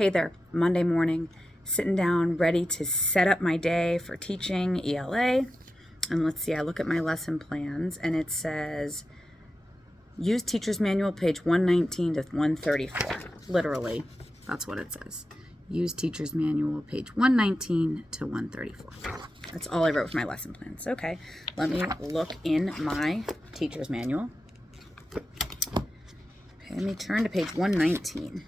Hey there, Monday morning, sitting down, ready to set up my day for teaching ELA. And let's see, I look at my lesson plans and it says, use teacher's manual page 119 to 134. Literally, that's what it says. Use teacher's manual page 119 to 134. That's all I wrote for my lesson plans. Okay, let me look in my teacher's manual. Okay, let me turn to page 119.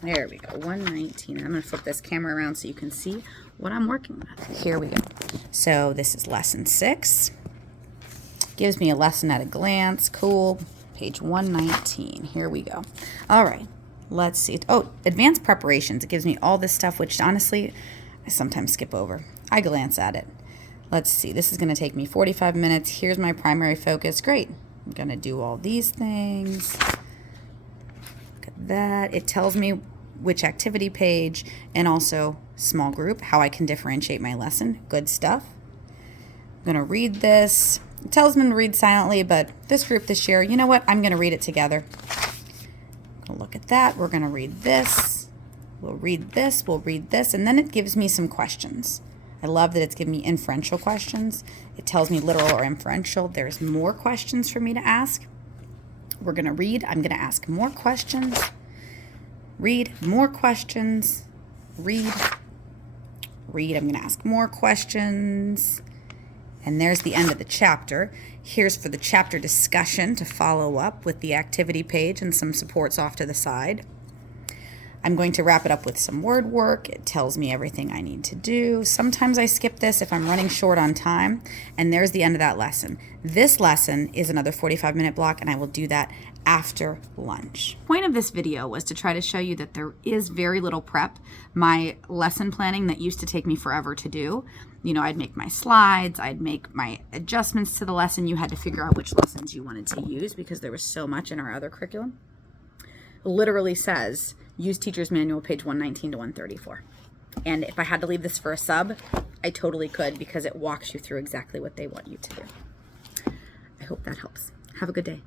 There we go, 119. I'm going to flip this camera around so you can see what I'm working with. Here we go. So this is lesson 6. Gives me a lesson at a glance. Cool. Page 119. Here we go. All right. Let's see. Oh, advanced preparations. It gives me all this stuff, which honestly, I sometimes skip over. I glance at it. Let's see. This is going to take me 45 minutes. Here's my primary focus. Great. I'm going to do all these things. That it tells me which activity page and also small group, how I can differentiate my lesson. Good stuff. I'm going to read this. It tells me to read silently, but this group this year, you know what? I'm going to read it together. We'll look at that. We're going to read this. We'll read this. We'll read this. And then it gives me some questions. I love that it's giving me inferential questions. It tells me literal or inferential. There's more questions for me to ask. We're going to read. I'm going to ask more questions. Read more questions. Read. Read. I'm going to ask more questions. And there's the end of the chapter. Here's for the chapter discussion to follow up with the activity page and some supports off to the side. I'm going to wrap it up with some word work. It tells me everything I need to do. Sometimes I skip this if I'm running short on time. And there's the end of that lesson. This lesson is another 45-minute block, and I will do that after lunch. The point of this video was to try to show you that there is very little prep. My lesson planning that used to take me forever to do, you know, I'd make my slides, I'd make my adjustments to the lesson. You had to figure out which lessons you wanted to use because there was so much in our other curriculum. Literally says, use teacher's manual page 119 to 134. And if I had to leave this for a sub, I totally could because it walks you through exactly what they want you to do. I hope that helps. Have a good day.